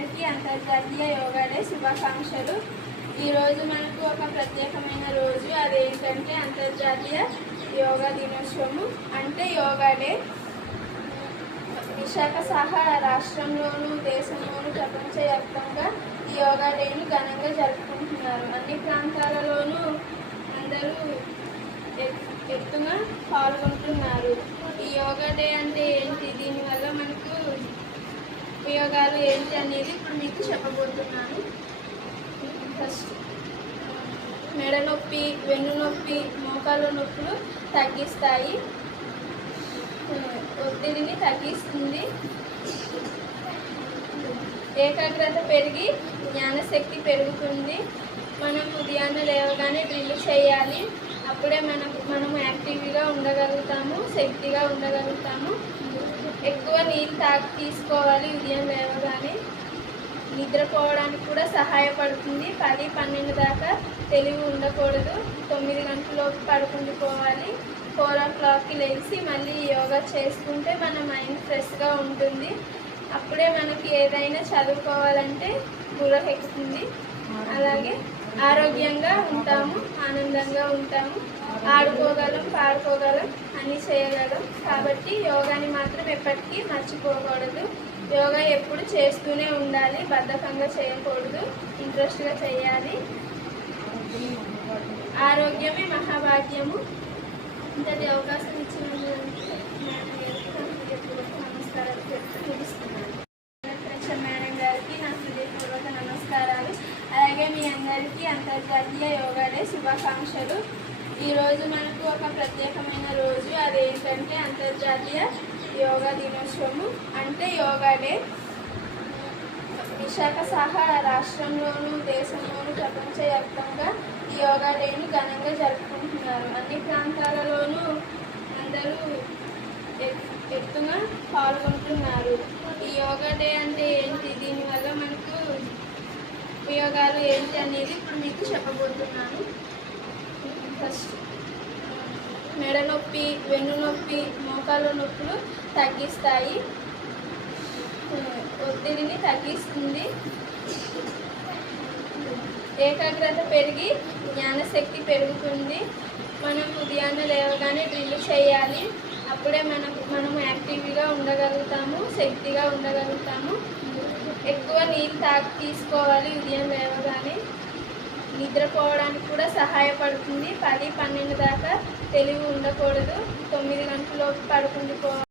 అందరికీ అంతర్జాతీయ యోగా డే శుభాకాంక్షలు. ఈరోజు మనకు ఒక ప్రత్యేకమైన రోజు, అదేంటంటే అంతర్జాతీయ యోగా దినోత్సవము. అంటే యోగా డే విశాఖ సహా రాష్ట్రంలోనూ దేశంలోనూ ప్రపంచవ్యాప్తంగా ఈ యోగా డేను ఘనంగా జరుపుకుంటున్నారు. అన్ని ప్రాంతాలలోనూ అందరూ ఎత్తుగా పాల్గొంటున్నారు. ఈ యోగా డే అంటే ఏంటి, దీనివల్ల మనకు ఉపయోగాలు ఏంటి అనేది ఇప్పుడు మీకు చెప్పబోతున్నాను. ఫస్ట్, మెడ నొప్పి, వెన్ను నొప్పి, మోకాళ్ళ నొప్పులు తగ్గిస్తాయి, ఒత్తిడిని తగ్గిస్తుంది, ఏకాగ్రత పెరిగి జ్ఞానశక్తి పెరుగుతుంది. మనం ఉదయాన్నే లేవగానే డ్రిల్ చేయాలి, అప్పుడే మనం యాక్టివ్గా ఉండగలుగుతాము, శక్తిగా ఉండగలుగుతాము. ఎక్కువ నీళ్ళు తీసుకోవాలి ఉదయం లేవగానే. నిద్రపోవడానికి కూడా సహాయపడుతుంది. 10-12 దాకా తెలివి ఉండకూడదు. 9 గంటలలోపు పడుకుండిపోవాలి. 4 o'clockకి లేచి మళ్ళీ యోగా చేసుకుంటే మన మైండ్ ఫ్రెష్గా ఉంటుంది. అప్పుడే మనకి ఏదైనా చదువుకోవాలంటే బుర్రకెక్కుతుంది. అలాగే ఆరోగ్యంగా ఉంటాము, ఆనందంగా ఉంటాము, ఆడుకోగలం, పాడుకోగలం, అన్నీ చేయగలం. కాబట్టి యోగాని మాత్రం ఎప్పటికీ మర్చిపోకూడదు. యోగా ఎప్పుడు చేస్తూనే ఉండాలి, బద్ధకంగా చేయకూడదు, ఇంట్రెస్ట్గా చేయాలి. ఆరోగ్యమే మహాభాగ్యము. ఇంతటి అవకాశం ఇచ్చినందుకు నమస్కారాలు చూపిస్తున్నాను. మేడం గారికి నా హృదయపూర్వక నమస్కారాలు. అలాగే మీ అందరికీ అంతర్జాతీయ యోగా డే శుభాకాంక్షలు. ఈరోజు మనకు ఒక ప్రత్యేకమైన రోజు, అదేంటంటే అంతర్జాతీయ యోగా దినోత్సవము. అంటే యోగా డే విశాఖ సహా రాష్ట్రంలోనూ దేశంలోనూ ప్రపంచవ్యాప్తంగా ఈ యోగా డేను ఘనంగా జరుపుకుంటున్నారు. అన్ని ప్రాంతాలలోనూ అందరూ ఎత్తుగా పాల్గొంటున్నారు. ఈ యోగా డే అంటే ఏంటి, దీనివల్ల మనకు ఉపయోగాలు ఏంటి అనేది ఇప్పుడు మీకు చెప్పబోతున్నాను. ఫస్ట్, మెడ నొప్పి, వెన్ను నొప్పి, మోకాళ్ళ నొప్పులు తగ్గిస్తాయి, ఒత్తిడిని తగ్గిస్తుంది, ఏకాగ్రత పెరిగి జ్ఞానశక్తి పెరుగుతుంది. మనం ఉదయాన్నే లేవగానే డ్రిల్ చేయాలి, అప్పుడే మనం యాక్టివ్గా ఉండగలుగుతాము, శక్తిగా ఉండగలుగుతాము. ఎక్కువ నీళ్ళు తీసుకోవాలి ఉదయం లేవగానే. నిద్రపోవడానికి కూడా సహాయపడుతుంది. 10-12 దాకా తెలివి ఉండకూడదు. 9 గంటలలోపు పడుకుండిపోవాలి.